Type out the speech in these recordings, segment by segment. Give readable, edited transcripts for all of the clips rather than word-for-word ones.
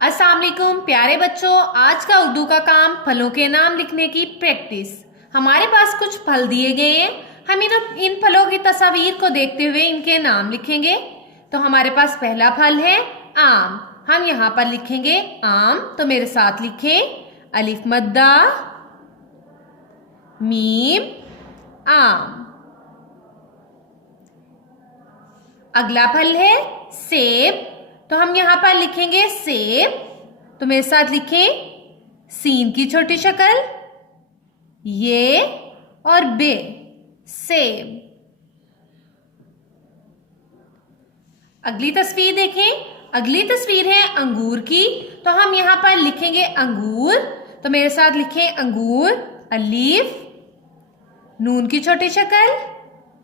अस्सलाम वालेकुम प्यारे बच्चों, आज का उर्दू का काम फलों के नाम लिखने की प्रैक्टिस। हमारे पास कुछ फल दिए गए हैं। हम इन फलों की तस्वीर को देखते हुए इनके नाम लिखेंगे। तो हमारे पास पहला फल है आम। हम यहाँ पर लिखेंगे आम, तो मेरे साथ लिखें अलिफ मद्दा मीम आम। अगला फल है सेब, तो हम यहाँ पर लिखेंगे सेब, तो मेरे साथ लिखें सीन की छोटी शक्ल ये और बे सेब। अगली तस्वीर देखें, अगली तस्वीर है अंगूर की, तो हम यहाँ पर लिखेंगे अंगूर, तो मेरे साथ लिखें अंगूर अलीफ नून की छोटी शक्ल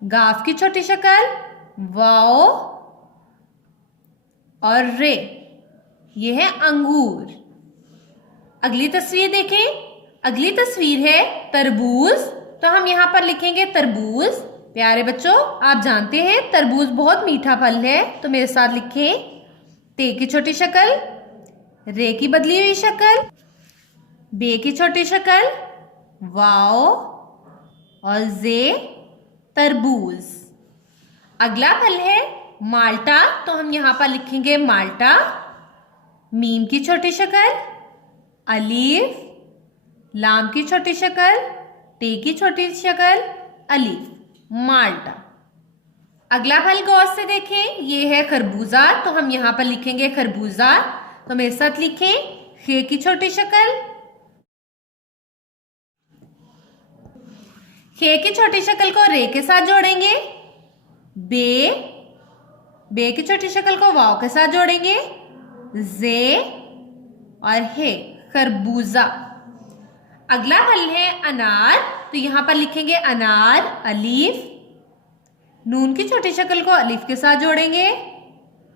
गाफ की छोटी शक्ल वाओ और रे, ये है अंगूर। अगली तस्वीर देखें, अगली तस्वीर है तरबूज, तो हम यहाँ पर लिखेंगे तरबूज। प्यारे बच्चों, आप जानते हैं तरबूज बहुत मीठा फल है, तो मेरे साथ लिखें ते की छोटी शक्ल रे की बदली हुई शक्ल बे की छोटी शक्ल वाओ और जे तरबूज। अगला फल है माल्टा, तो हम यहाँ पर लिखेंगे माल्टा मीम की छोटी शक्ल अलीफ लाम की छोटी शक्ल टे की छोटी शक्ल अलीफ माल्टा। अगला फल गौर से देखें, ये है खरबूजा, तो हम यहाँ पर लिखेंगे खरबूजा, तो मेरे साथ लिखें खे की छोटी शक्ल खे की छोटी शक्ल को रे के साथ जोड़ेंगे बे की छोटी शक्ल को वाव के साथ जोड़ेंगे जे और हे खरबूजा। अगला फल है अनार, तो यहां पर लिखेंगे अनार अलीफ नून की छोटी शक्ल को अलीफ के साथ जोड़ेंगे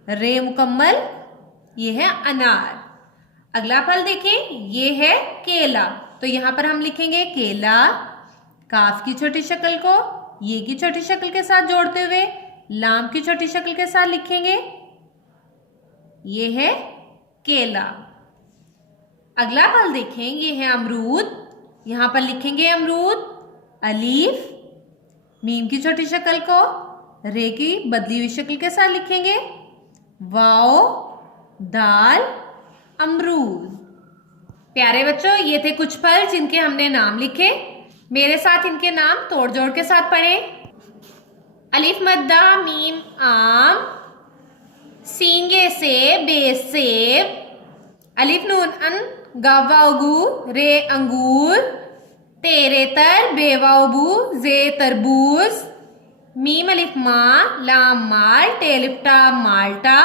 रे मुकम्मल, ये है अनार। अगला फल देखें, ये है केला, तो यहां पर हम लिखेंगे केला काफ की छोटी शक्ल को ये की छोटी शक्ल के साथ जोड़ते हुए लाम की छोटी शक्ल के साथ लिखेंगे, ये है केला। अगला फल देखें, ये है अमरूद, यहां पर लिखेंगे अमरूद अलीफ मीम की छोटी शक्ल को रे की बदली हुई शक्ल के साथ लिखेंगे वाओ दाल अमरूद। प्यारे बच्चों, ये थे कुछ फल जिनके हमने नाम लिखे। मेरे साथ इनके नाम तोड़ जोड़ के साथ पढ़ें। अलिफ मद्दा मीम आम सींगे से बे सेब अलिफ नून अन गावागू रे अंगूर तेरे तर बेवाबू जे तरबूज मीम अलिफ माँ लाम माल टेलिफ्टा माल्टा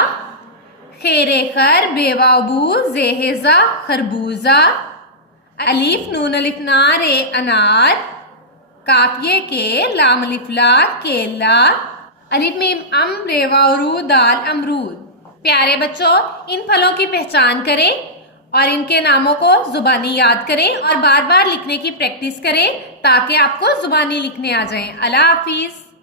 खेरे खर बेवाबू जेहेजा खरबूजा अलिफ नून अलिफ ना रे अनार काफिये के लाम अलिफ ला केला अलिफ मीम अम रेवारू दाल अमरूद। प्यारे बच्चों, इन फलों की पहचान करें और इनके नामों को जुबानी याद करें और बार बार लिखने की प्रैक्टिस करें ताकि आपको जुबानी लिखने आ जाए। अल्लाह हाफिज।